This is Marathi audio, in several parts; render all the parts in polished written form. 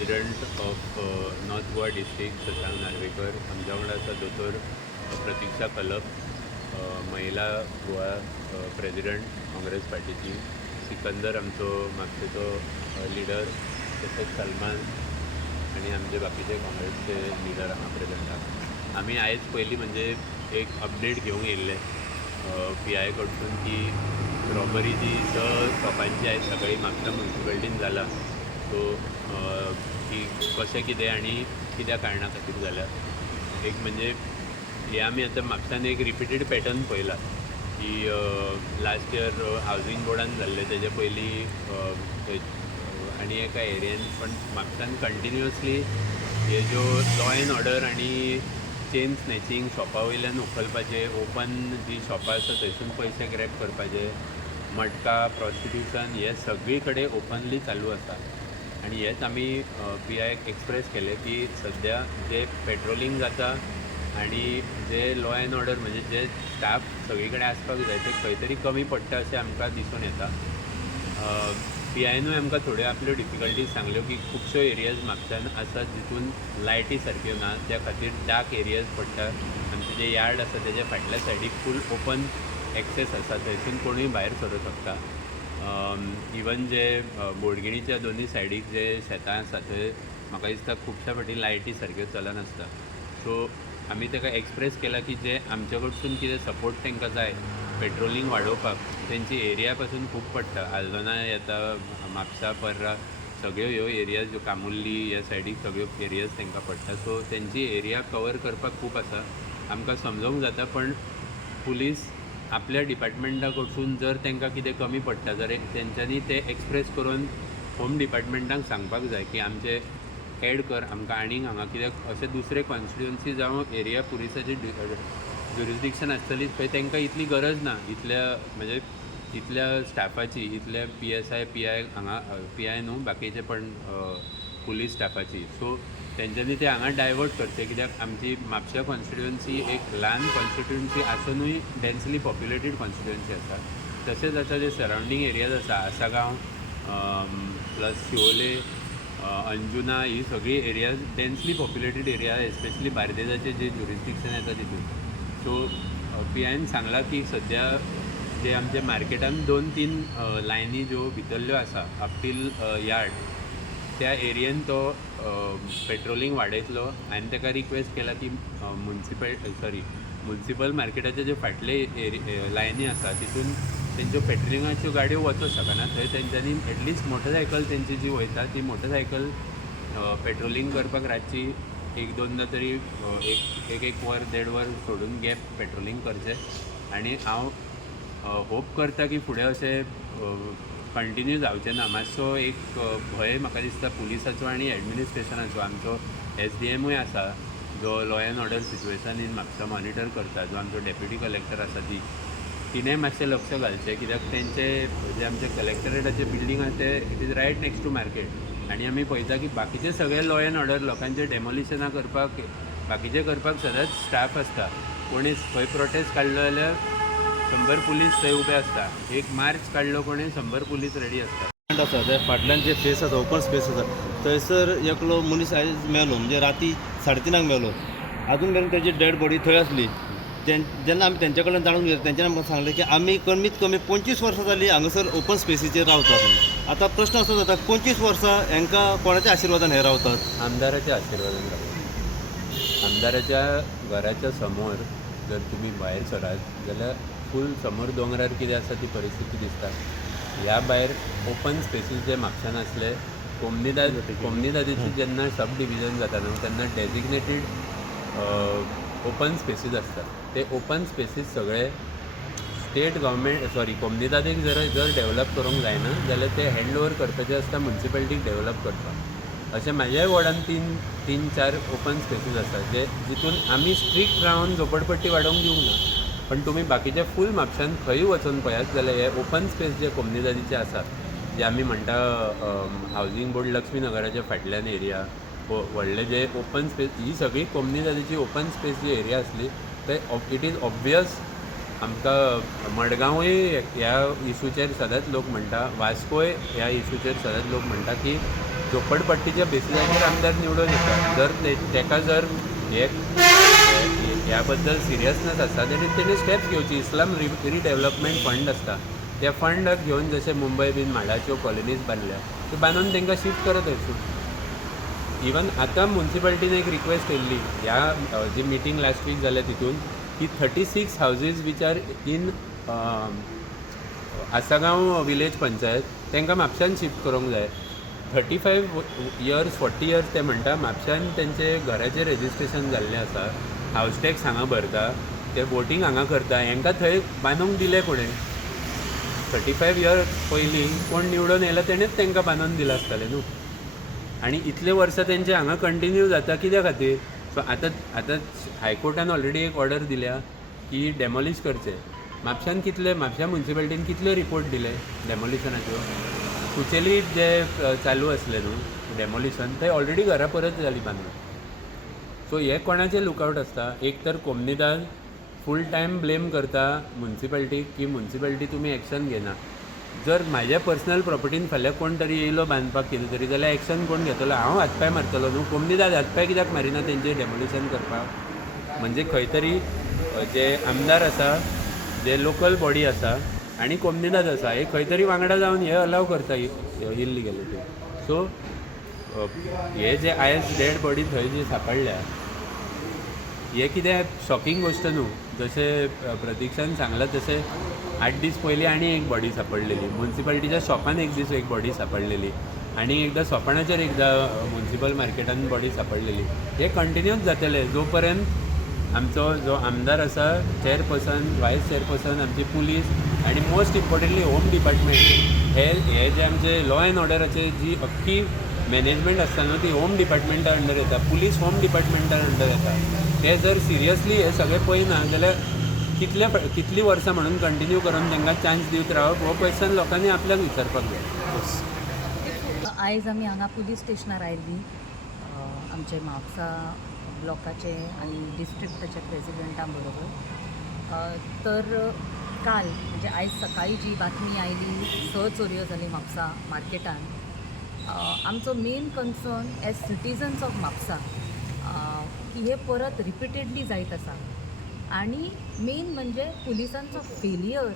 President of North Goa district Shashank Narvekar, आमच्या वांगडा आसा दोतोर प्रतीक्षा कलप, महिला गोवा प्रेसिडेंट काँग्रेस पार्टीची, सिकंदर आमचो म्हापशेचो लिडर, तशेंच सलमान आनी आमचे बाकीचे काँग्रेसचे लिडर हांगा प्रेझेंट आहा. आमी आयज पयलीं म्हणजे एक अपडेट घेवंक येयल्ले PI कडसून की रॉबरी जी शॉपांची आयज सकाळी म्हापसा म्युन्सिपालिटीन जाला, सो की कशें कितें आनी कित्या कारणां खातीर जाल्या. एक म्हणजे हे आमी आतां म्हापसान एक रिपिटेड पॅटर्न पळयला की लास्ट इयर हावजींग बोर्डान जाल्ले तेजे पयलीं आनी एका एरियेन, पण म्हापसान कंटिन्युअसली हे ज्यो लॉ एंड ऑर्डर आनी चेन स्नॅचिंग शॉपा वयल्यान उखलपाचे, ओपन जी शॉपां आसा थंयसून पयशे ग्रॅब करपाचे, मटका, प्रॉस्टिट्युशन, हे सगळी कडेन ओपनली चालू आसा. आनी हेच आमी PIक एक्सप्रेस केले की सद्या जे पेट्रोलिंग जाता आनी जे लॉ एंड ऑर्डर म्हणजे जे स्टाफ सगळी कडेन आसपाक जाय ते खंय तरी कमी पडटा अशें आमकां दिसून येता. PIनूय आमकां थोड्यो आपल्यो डिफिकल्टीज सांगल्यो की खुबश्यो एरियाज म्हापशान आसात जितून लायटी सारक्यो ना, त्या खातीर डार्क एरियाज पडटा. आमचे जे यार्ड आसा तेजे फाटल्या सायडीक फूल ओपन एक्सेस आसा, थंयसून कोणूय भायर सरूंक शकता. इवन जे बोडगिणीच्या दोनी सायडीक जे शेतां आसा थंय म्हाका दिसता खुबश्या फावटी लायटी सारक्यो चलनासता. सो आमी ताका एक्सप्रेस केला की जे आमचे कडसून कितें सपोर्ट तांकां जाय पेट्रोलिंग वाडोवपाक, तेंची एरिया पासून खूब पडटा. आल्दोना येता, म्हापसा, पर्रा, सगळ्यो ह्यो एरियाज ज्यो कामुर्ली ह्या सायडीक सगळ्यो एरियाज तांकां पडटा. सो तेंची एरिया कवर करपाक खूब आसा, आमकां समजूंक जाता. पण पुलीस आपल्या डिपार्टमेंटा कडसून जर तांकां कितें कमी पडटा जाल्यार तेंच्यांनी ते एक्सप्रेस करून होम डिपार्टमेंटाक सांगपाक जाय की आमचे एड कर आमकां आनीक हांगा, कित्याक अशें दुसरे कॉन्स्टिट्युएन्सी जावं एरिया पुलिसाची ज्युरिस्डिक्शन आसतली थंय तांकां इतली गरज ना म्हणजे इतल्या स्टाफाची, इतल्या PSI PI हांगा PI न्हू बाकीचे पण पुलीस स्टाफाची. सो तेंच्यांनी ते हांगा डायवर्ट करचे, कित्याक आमची म्हापशा कॉन्स्टिट्युएन्सी एक ल्हान कॉन्स्टिट्युएन्सी आसुनूय डेन्सली पॉप्युलेटेड कॉन्स्टिट्युएन्सी आसा. तशेंच आतां जे सरावंडींग एरियाज आसा, आसागांव प्लस शिवोले, अंजुना, ही सगळी areas densely populated area, especially बार्देजाचें जे ज्युरिस्डिक्शन येता तितून. सो PIन सांगलां की सद्या जे आमच्या मार्केटान 2-3 लायनी ज्यो भितरल्यो आसा अपटील यार्ड, त्या एरियेन तो पेट्रोलिंग वाडयतलो. हांवें ताका रिक्वेस्ट केला की म्युन्सिपल मार्केटाचे जे फाटले लायनी आसा तितून तेंच्यो पेट्रोलिंगाच्यो गाडयो वचूंक शकना. थंय तेंच्यांनी एटलिस्ट मोटरसायकल तेंची जी वयता ती मोटरसायकल पेट्रोलिंग करपाक रातची 1-2दा तरी एक वर 1.5 वर सोडून गॅप पेट्रोलिंग करचें. आनी हांव होप करता की फुडें अशें कंटिन्यू जावचें ना. मातसो एक भंय म्हाका दिसता पुलिसाचो आनी एडमिनिस्ट्रेशनाचो. आमचो SDMूय आसा जो law end order situation in Mapusa monitor करता, जो आमचो डेप्युटी कलेक्टर आसा तिणेंय मातशें लक्ष घालचें, कित्याक तेंचे जे आमचे कलेक्टरेटाचे बिल्डींग आसा ते it is right next to market. आनी आमी पळयता की बाकीचे सगळे लॉ एंड ऑर्डर लोकांचे डेमोलिशनां करपाक, बाकीचे करपाक सदांच स्टाफ आसता. कोणी खंय प्रोटेस्ट काडलो जाल्यार 100 पुलीस थंय उबे आसता. एक मार्च काडलो कोणी 100 पुलीस रेडी आसता. आसा ते फाटल्यान जे स्पेस आसा, ओपन स्पेस आसा, थंयसर एकलो मनीस आयज मेलो, म्हणजे राती 3:30 मेलो. अजून मेरेन तेजी डेड बॉडी थंय आसली. जेन्ना आमी तेंचे कडल्यान जाणून घेतलें, तेंच्यांनी आमकां सांगलें की आमी कमीत कमी 25 वर्सां जालीं हांगासर ओपन स्पेसीचेर रावतात. आतां प्रश्न असो जाता, 25 वर्सां हांकां कोणाच्या आशिर्वादान हे रावतात? आमदाराच्या आशिर्वादान रावतात. आमदाराच्या घराच्या समोर जर तुमी भायर सरात जाल्यार फूल समोर दोंगरार कितें आसा ती परिस्थिती दिसता. ह्या भायर ओपन स्पेसीस जे म्हापशान आसले, कोमनीदादीची जेन्ना सब डिविजन जाता न्हू तेन्ना डेजिग्नेटेड ओपन स्पेसीस आसतात. ते ओपन स्पेसीस सगळे स्टेट गव्हर्मेंट कोमनीदादीक जर डेवलप करूंक जायना जाल्यार ते हँड ओवर करपाचें आसता म्युन्सिपालिटीक डेवलप करपाक. अशें म्हाज्याय वॉर्डान 3-4 ओपन स्पेसीस आसात जितून आमी स्ट्रिक्ट रावन झोपडपट्टी वाडोवंक दिवंक ना. पण तुमी बाकीचे फूल म्हापशान खंय वचून पळयात जाल्यार हे ओपन स्पेस जे कोमनीदादीचे आसात, जे आमी म्हणटा हावजींग बोर्ड लक्ष्मीनगराच्या फाटल्यान एरिया, व्हडले जे ओपन स्पेस, ही सगळी कोमनीदादीची ओपन स्पेस जी एरिया आसली ते इट इज ऑब्वियस. आमकां मडगांवूय ह्या इशूचेर सदांच लोक म्हणटा, वास्कोय ह्या इशूचेर सदांच लोक म्हणटा की झोपडपट्टीच्या बेसिसाचेर आमदार निवडून येता. जर ताका जर ह्या बद्दल सिरियसनेस आसा जाल्यार तेणी स्टेप्स घेवची. इस्लाम रिडेवलपमेंट फंड आसता, त्या फंडाक घेवन जशे मुंबय बीन म्हाडाच्यो कॉलनीज बांदल्या त्यो बांदून तांकां शिफ्ट करत वचूं. इवन आतां म्युन्सिपाल्टीन एक रिक्वेस्ट केल्ली ह्या जी मिटींग लास्ट वीक जाल्या तितून की 36 हावजीस which are in Assagao village panchayat तांकां म्हापशान शिफ्ट करूंक जाय. 35 इयर्स 40 इयर्स ते म्हणटा म्हापशान तेंचे घराचें रेजिस्ट्रेशन जाल्लें आसा, हावस टॅक्स हांगा भरता, ते वोटींग हांगा करता, हांकां थंय बांदूंक दिलें कोणें? 35 इयर्स पयलीं कोण निवडून येयला तेणेंच तांकां बांदून दिलां आसतलें न्हू. आनी इतले वर्सां तेंचे हांगा कंटिन्यू जाता कित्या खातीर? सो आतां हायकोर्टान ऑलरेडी एक ऑर्डर दिल्या की डेमॉलिश करचे. म्हापशा म्युन्सिपाल्टीन कितले रिपोर्ट दिले डेमॉलिशनाच्यो? कुचेली जे चालू आसलें न्हू डेमॉलिशन, थंय ऑलरेडी घरां परत जालीं बांदून. सो हे कोणाचें लुकआवट आसता? एक तर कोमनीदाद फूल टायम ब्लेम करता म्युन्सिपाल्टीक की म्युन्सिपाल्टी तुमी एक्शन घेना. जर म्हाज्या पर्सनल प्रॉपर्टीन फाल्यां कोण तरी येयलो बांदपाक कितें तरी जाल्यार एक्शन कोण घेतलो? हांव हातपाय मारतलो न्हू. कोमनीदाद हातपाय कित्याक मारिना तेंचें डेमॉलिशन करपाक? म्हणजे खंय तरी जे आमदार आसा, जे लोकल बॉडी आसा आनी कोमनीदाद आसा हे खंय तरी वांगडा जावन हे अलाव करता इल्लिगॅलिटी. सो हे जे आयज डेड बॉडी थंय जे सांपडल्या हे कितें शॉकिंग गोश्ट न्हू. जशें प्रतीक्षान सांगलां तशें 8 दीस पयलीं आनी एक बॉडी सांपडलेली म्युन्सिपाल्टीच्या शॉपान, एक दीस एक बॉडी सांपडलेली, आनी एकदां सोपाणाचेर एकदां म्युन्सिपल मार्केटान बॉडी सांपडलेली. हे कंटिन्यूच जातले जो पर्यंत आमचो जो आमदार आसा, चेअरपर्सन, व्हायस चेअरपर्सन, आमची पुलीस आनी मोस्ट इम्पॉर्टंटली होम डिपार्टमेंट हे जे आमचे लॉ एंड ऑर्डराचे जी अख्खी मॅनेजमेंट आसता न्हू ती होम डिपार्टमेंटा अंडर येता, पुलीस होम डिपार्टमेंटा अंडर येता. ते जर सिरियसली हे सगळें पळयना जाल्यार कितलीं वर्सां म्हणून कंटिन्यू करून तांकां चान्स दिवत रावप हो क्वेश्चन लोकांनी आपल्याक विचारपाक जाय. आयज आमी हांगा पुलीस स्टेशनार आयिल्लीं आमचे म्हापसा ब्लॉकाचे आनी डिस्ट्रिक्टाचे प्रेसिडेंटा बरोबर. तर काल म्हणजे आयज सकाळी जी बातमी आयली 6 चोरयो जाली म्हापसा मार्केटान. आमचो main concern as citizens of Mapusa की हे परत रिपिटेडली जायत आसा. आनी मेन म्हणजे पुलिसांचो failure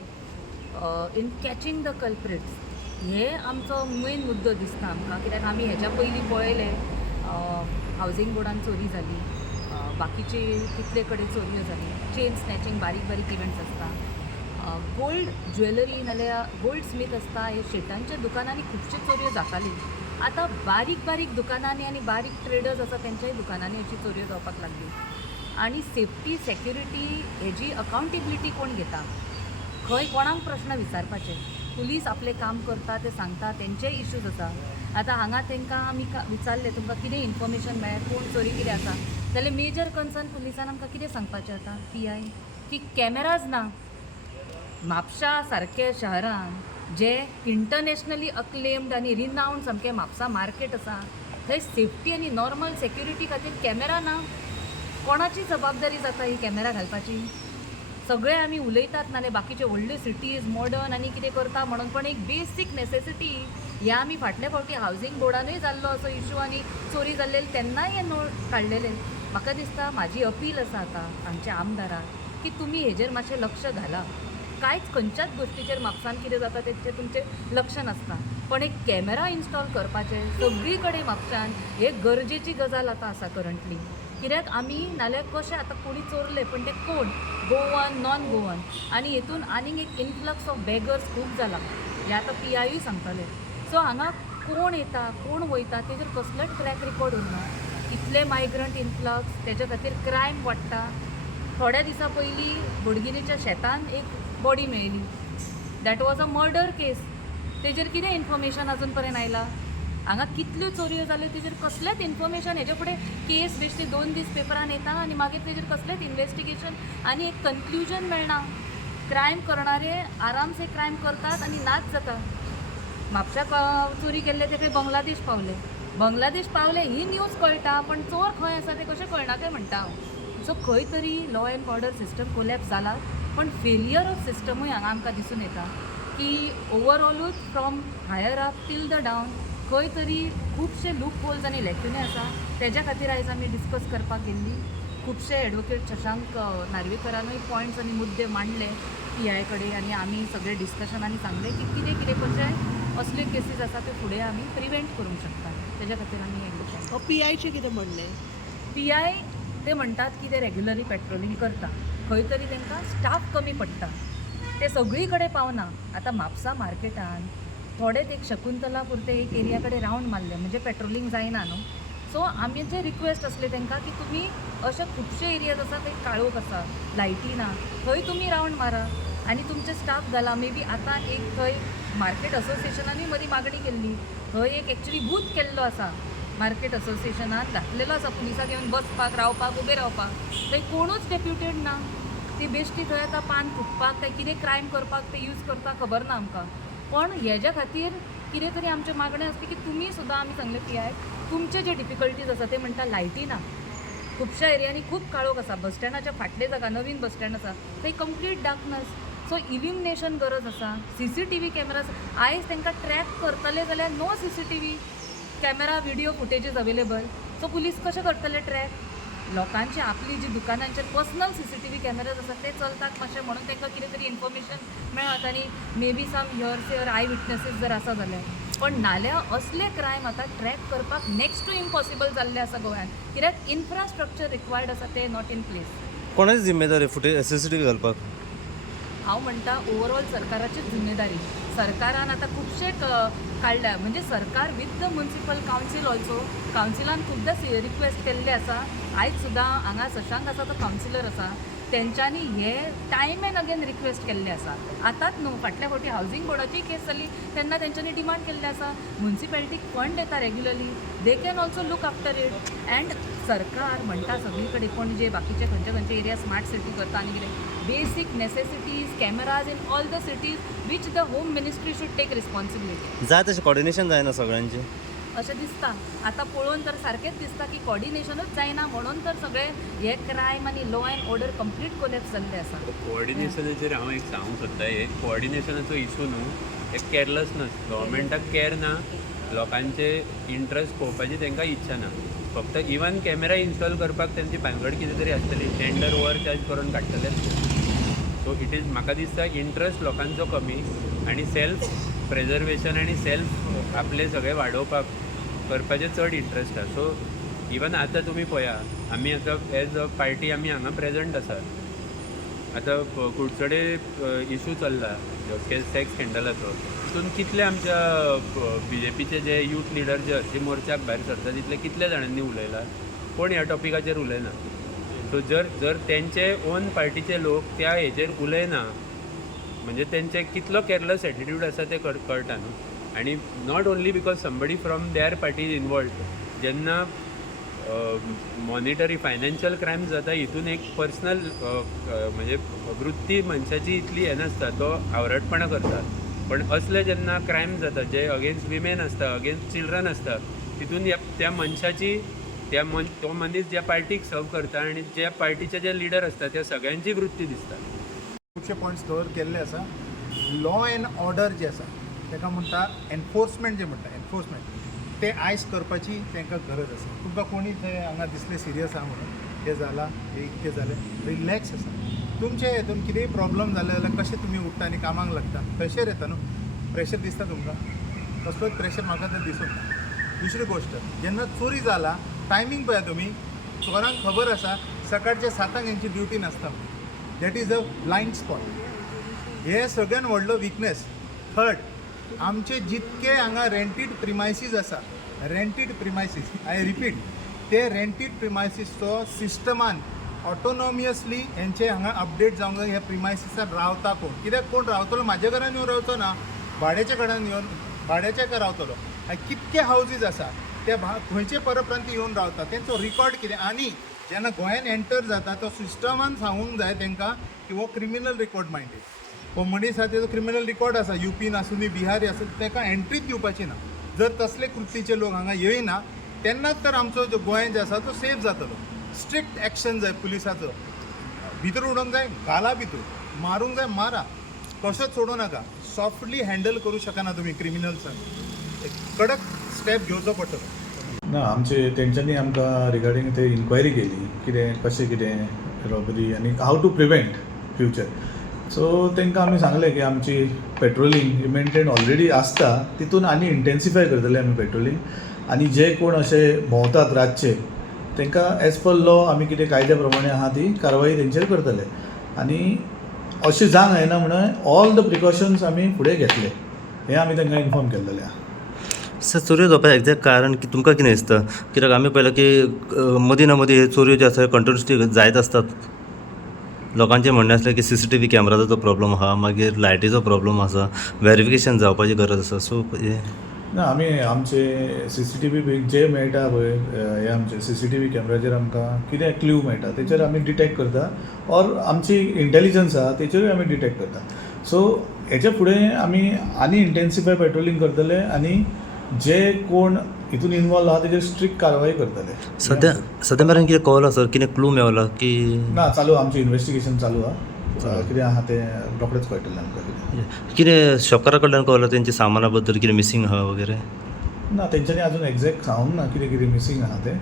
in catching the culprits हे आमचो मेन मुद्दो दिसता आमकां. कित्याक आमी हेच्या पयलीं पळयले हावजींग बोर्डान चोरी जाली, बाकीचे कितले कडेन चोरयो जाली, चेन स्नॅचिंग बारीक बारीक इव्हेंट्स आसता, गोल्ड ज्वेलरी नाल्यार गोल्ड स्मीथ आसता हे शेटांच्या दुकानांनी खुबश्यो चोरयो जाताली. आतां बारीक बारीक दुकानांनी आनी बारीक ट्रेडर्स आसा तेंच्याय दुकानांनी अशी चोरयो जावपाक लागली. आनी सेफ्टी सेक्युरिटी हेजी अकावंटेबिलिटी कोण घेता? खंय कोणाक प्रश्न विचारपाचे? पुलीस आपलें काम करता ते सांगता, तेंचेय इश्यूज आसा. आतां हांगा तांकां आमी विचारले तुमकां कितें इन्फॉर्मेशन मेळ्ळें, कोण चोरी कितें आसा जाल्यार मेजर कन्सर्न पुलिसान आमकां कितें सांगपाचें आतां PI की कॅमेराज ना. म्हापशा सारके शहरान जे इंटरनॅशनली अक्लेम्ड आनी रिनाउंड सामकें म्हापसा मार्केट आसा थंय सेफ्टी आनी नॉर्मल सेक्युरिटी खातीर कॅमेरा ना. कोणाची जबाबदारी जाता ही कॅमेरा घालपाची? सगळे आमी उलयतात नाल्यार बाकीचे व्हडले सिटीज मॉडर्न आनी कितें करता म्हणून, पण एक बेसीक नेसेसिटी हे आमी फाटल्या फावटी हावजींग बोर्डानूय जाल्लो असो इश्यू आनी चोरी जाल्लेली तेन्नाय हे नोट काडलेले. म्हाका दिसता म्हाजी अपील आसा आतां आमच्या आमदाराक की तुमी हेजेर मातशें लक्ष घाला. कांयच खंयच्याच गोश्टीचेर म्हापसान कितें जाता तेचेर तुमचें लक्ष नासता, पण एक कॅमेरा इन्स्टॉल करपाचें सगळी कडेन म्हापशान हे गरजेची गजाल आतां आसा करंटली. कित्याक आमी नाल्यार कशें आतां कोणी चोरले पण ते कोण गोवन नॉन गोवन आनी हेतून आनीक एक इन्फ्लक्स ऑफ बॅगर्स खूब जाला हे आतां PIयूय सांगतले. सो हांगा कोण येता कोण वयता तेजेर कसलोच ट्रॅक रिकॉर्ड उरना. इतले मायग्रंट इन्फ्लक्स तेजे खातीर क्रायम वाडटा. थोड्या दिसा पयलीं बोडगिनीच्या शेतान एक बॉडी मेळ्ळी, दॅट वॉज अ मर्डर केस. तेजेर कितें इन्फॉर्मेशन अजून पर्यंत आयला? हांगा कितल्यो चोरयो जाल्यो तेजेर कसलेंच इन्फॉर्मेशन, हेजे फुडें केस बेश्टी 2 दीस पेपरान येता आनी मागीर तेजेर कसलेंच इन्वेस्टिगेशन आनी एक कन्क्लुजन मेळना. क्रायम करणारे आरामसे क्रायम करतात आनी नाच जाता. म्हापशाक चोरी केल्ले ते खंय बांगलादेश पावले ही न्यूज कळटा, पण चोर खंय आसा ते कशें कळना काय म्हणटा हांव. सो खंय तरी law end order system collapse जाला, पण फेलियर ऑफ सिस्टमूय हांगा आमकां दिसून येता की ओवरऑलूच from higher up till the down खंय तरी खुबशे लूप होल्स आनी लॅक्युने आसा तेज्या खातीर आयज आमी डिस्कस करपाक गेल्ली. खुबशे एडवोकेट शशांक नार्वेकरानूय पॉयंट्स आनी मुद्दे मांडले PI कडेन आनी आमी सगळे डिस्कशनांनी सांगले की कितें कितें कशें असले केसीस आसा ते फुडें आमी प्रिवेंट करूंक शकता. तेज्या खातीर आमी हें केलें. PIचे कितें म्हणणें? PI ते म्हणटात की ते रेग्युलरी पेट्रोलिंग करता, खंय तरी तांकां स्टाफ कमी पडटा, ते सगळी कडेन पावना. आतां म्हापसा मार्केटान थोडेच एक शकुंतला पुरते एक एरिया कडेन रावंड मारले म्हणजे पेट्रोलिंग जायना न्हू. सो आमचे रिक्वेस्ट असले तांकां की तुमी अशे खुबशे एरियाज आसा थंय काळोख आसा, लायटी ना, थंय तुमी रावंड मारा आनी तुमचे स्टाफ घाला. मे बी आतां एक थंय मार्केट असोसिएशनानूय मदीं मागणी केल्ली, थंय एक एक्चुली बूथ केल्लो आसा मार्केट असोसिएशनान, घातलेलो आसा पुलिसाक येवन बसपाक, रावपाक, उबे रावपाक. थंय कोणूच डेप्युटेड ना. ती बेश्टी थंय आतां पान फुटपाक काय कितें क्रायम करपाक ते यूज करता खबर ना आमकां. पण हेज्या खातीर कितें तरी आमचे मागणें आसली की तुमी सुद्दां, आमी सांगले PI तुमचे जे डिफिकल्टीज आसा ते म्हणटा लायटी ना, खुबश्या एरियांनी खूब काळोख आसा. बस स्टँडाच्या फाटले जागा नवीन बस स्टँड आसा थंय कंप्लीट डार्कनस. सो इल्युमिनेशन गरज आसा. CCTV कॅमेराज आयज तांकां ट्रॅक करतले जाल्यार नो CCTV कॅमेरा व्हिडिओ फुटेजीस अवेलेबल. सो पुलीस कशें करतले ट्रॅक? लोकांची आपली जी दुकानांचेर पर्सनल CCTV कॅमेराज आसात ते चलतात मातशें म्हणून तांकां कितें तरी इन्फॉर्मेशन मेळत आनी may be some here I विटनेसीस जर आसा जाल्यार. पण नाल्यार असले क्रायम आतां ट्रॅक करपाक नेक्स्ट टू इम्पॉसिबल जाल्ले आसा गोंयांत, कित्याक इन्फ्रास्ट्रक्चर रिक्वायर्ड आसा ते नॉट इन प्लेस. कोणाची जिम्मेदारी CCTV घालपाक? हांव म्हणटा ओवरऑल सरकाराचीच जिम्मेदारी. सरकारान आतां खुबशे काडल्या, म्हणजे सरकार with the municipal council also, कावन्सिलान खुबदां रिक्वेस्ट केल्ले आसा. आयज सुद्दां हांगा शशांक आसा तो कावन्सिलर आसा, तेंच्यांनी हे टायम एंड अगेन रिक्वेस्ट केल्ले आसा. आतांच न्हू, फाटल्या फावटी हावजींग बोर्डाची केस जाली तेन्ना तेंच्यांनी डिमांड केल्ले आसा. म्युनिसिपॅलिटीक फंड येता regularly, they can also look after it. And सरकार म्हणटा सगळी कडेन, पणजे बाकीचे खंयचे एरिया स्मार्ट सिटी करता आनी कितें basic necessities cameras in all the cities which the home ministry should take responsibility. जाय तशें कॉर्डिनेशन जायना सगळ्यांचें अशें दिसता. आतां पळोवन तर सारकेंच दिसता की कॉर्डिनेशनूच जायना म्हणून तर सगळे हे क्रायम आनी law and order complete collapse जाल्ले आसा. कोऑर्डिनेशनाचेर हांव एक सांगूंक सोदता. हे कोऑर्डिनेशनाचो इशू न्हू, हे केअरलेसनस. गव्हर्मेंटाक केअर ना, लोकांचे इंट्रस्ट पळोवपाची तांकां इच्छा ना. फक्त इवन कॅमेरा इन्स्टॉल करपाक तेंची भानगड कितें तरी आसतली, टेंडर ओवर चार्ज करून काडटले. सो इट इज, म्हाका दिसता इंट्रस्ट लोकांचो कमी आनी सेल्फ प्रेजर्वेशन आनी सेल्फ आपले सगळे वाडोवपाक करपाचें चड इंट्रस्ट आसा. सो इवन आतां तुमी पळया, आमी आतां एज अ पार्टी आमी हांगा प्रेजंट आसा. आतां कुडचडे इशू चल्ला सेक्स स्कॅन्डलाचो, तितून कितले आमच्या BJPचे जे यूथ लिडर जे हरशी मोर्चाक भायर सरता तितले कितले जाणांनी उलयला? कोण ह्या टॉपिकाचेर उलयना. सो जर तेंचे ओन पार्टीचे लोक त्या हेचेर उलयना म्हणजे तेंचे कितलो केअरलेस एटिट्यूड आसा ते कळटा न्हू. आनी not only because somebody from there party is involved. जेन्ना मॉनिटरी फायनान्शियल क्रायम्स जाता हितून एक पर्सनल म्हणजे वृत्ती मनशाची इतली हें नासता, तो आवरटपणां करता. पण असले जेन्ना क्रायम जाता जे अगेन्स्ट विमेन आसता, अगेन्स्ट चिल्ड्रन आसता, तितून त्या मनशाची तो मनीस ज्या पार्टीक सर्व करता आनी ज्या पार्टीचे जे लिडर आसता त्या सगळ्यांची वृत्ती दिसता. खुबशे पॉयंट्स कवर केल्ले आसा. लॉ अँड ऑर्डर जे आसा ताका म्हणटा एनफोर्समेंट, जे म्हणटा एनफोर्समेंट ते आयज करपाची तांकां गरज आसा. तुमकां कोणी थंय हांगा दिसलें सिरियस आहा म्हणून हें जाला हें इतकें जालें, रिलॅक्स आसा. तुमचे हितून कितेंय प्रॉब्लम जाले जाल्यार कशें तुमी उठता आनी कामाक लागता? प्रेशर येता न्हू, प्रेशर दिसता तुमकां? कसलोच प्रेशर म्हाका तर दिसूंक ना. दुसरी गोश्ट, जेन्ना चोरी जाला टायमींग पळया तुमी, चोरांक खबर आसा सकाळच्या 7 हेंची ड्युटी नासता. That is a blind spot. हे सगळ्यान व्हडलो विकनेस. थर्ड, आमचे जितके हांगा रेंटीड प्रिमायसीस आसा, रेंटीड प्रिमायसीस, आय रिपीट, ते रेंटीड प्रिमायसीसचो सिस्टमान ऑटोनॉमियसली हेंचे हांगा अपडेट जावंक जाय. ह्या प्रिमायसीसार रावता कोण, कित्याक कोण रावतलो म्हाज्या घरान येवन रावचो ना, भाड्याच्या घरान येवन भाड्याच्या घर रावतलो. कितके हावजीस आसा ते खंयचे परप्रांती येवन रावता, तेंचो रिकॉर्ड कितें. आनी जेन्ना गोंयान एंटर जाता तो सिस्टमान सांगूंक जाय तांकां की हो क्रिमिनल रिकॉर्ड मायंडेड. हो मनीस आसा तेजो क्रिमिनल रिकॉर्ड आसा, UPन आसूं दी बिहारी आसूं, ताका एंट्रीच दिवपाची ना. जर तसले कृतीचे लोक हांगा येयना तेन्नाच तर आमचो जो गोंय जे आसा तो सेफ जातलो. स्ट्रिक्ट एक्शन जाय पुलिसाचो. भितर उडोवंक जाय घाला, भितर मारूंक जाय मारा, कशेंच सोडूं नाका. सॉफ्टली हँडल करूं शकना तुमी क्रिमिनल्सांक. कडक स्टेप घेवचो पडटलो. ना आमचे तेंच्यांनी आमकां रिगार्डींग ते इन्क्वायरी केली कितें कशें कितें रॉबरी आनी हाव टू प्रिवेंट फ्युचर. सो तेंकां आमी सांगलें की आमची पेट्रोलिंग मेंटेन ऑलरेडी आसता, तितून आनी इंटेन्सिफाय करतले आमी पेट्रोलिंग. आनी जे कोण अशे भोंवतात रातचे तेंकां एज पर लॉ आमी कितें कायद्या प्रमाणे आहा ती कारवाई तेंचेर करतले. आनी अशें जावंक जायना म्हणून ऑल द प्रिकॉशन्स आमी फुडें घेतले, हें आमी तांकां इन्फॉर्म केल्लेलें आहा. सर चोऱ्यो जावपाचें एक्झॅक्ट कारण की तुमकां कितें दिसता? कित्याक आमी पळयलां की मदीं ना मदीं हे चोऱ्यो ज्यो आसा कंटिन्युअसली जायत आसतात. लोकांचें म्हणणें आसलें की CCTV कॅमेराचो प्रॉब्लम आहा, मागीर लायटीचो प्रॉब्लम आसा, व्हेरिफिकेशन जावपाची गरज आसा. सो ना आमी आमचे CCTV बी जे मेळटा पळय हे आमचे CCTV कॅमेराचेर आमकां कितें क्ल्यू मेळटा तेचेर आमी डिटेक्ट करता, ऑर आमची इंटेलिजन्स आहा तेचेरूय आमी डिटेक्ट करता. सो हेचे फुडें आमी आनी इंटेन्सिफाय पेट्रोलिंग करतले आनी जे कोण हितून इन्वॉल्व आहा तेचेर स्ट्रिक्ट कारवाई करतले. सद्या मेरेन कितें कळ्ळां सर? कितें क्लू मेवला की ना चालू आमचें इन्वेस्टिगेशन चालू आहा. कितें आहा तें रोखडेंच कळटलें आमकां कितें. कितें शॉपकारा कडल्यान कळ्ळां तेंच्या सामाना बद्दल कितें मिसींग आहा वगैरे? ना तेंच्यांनी आजून एक्झॅक्ट सांगूंक ना कितें कितें मिसींग आहा तें,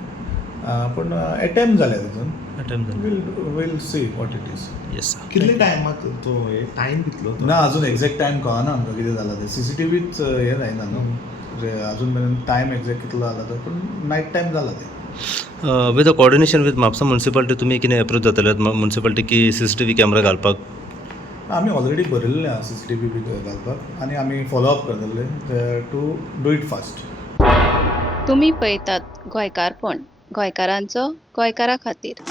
पूण अटेम्प्ट जाल्या तितून. टायम जालो. Will see what it is. Yes sir. कितले टायमात तो टायम कितलो तो? ना अजून एक्झॅक्ट टायम कळना आमकां कितें जालां तें. CCTVच हें जायना न्हू, अजून मेरेन टायम एक्झॅक्ट कितलो जाला तो, पूण नायट टायम जाला तें. With the coordination with Mapusa municipality तुमी कितें एप्रोच जातले म्युन्सिपालिटी की CCTV कॅमेरा घालपाक? आमी ऑलरेडी बरयल्लें आहा CCTV बी घालपाक आनी आमी फॉलोअप करतले टू डू इट फास्ट. तुम्ही पळयतात गोंयकारपण, गोंयकारांचो गोंयकारा खातीर.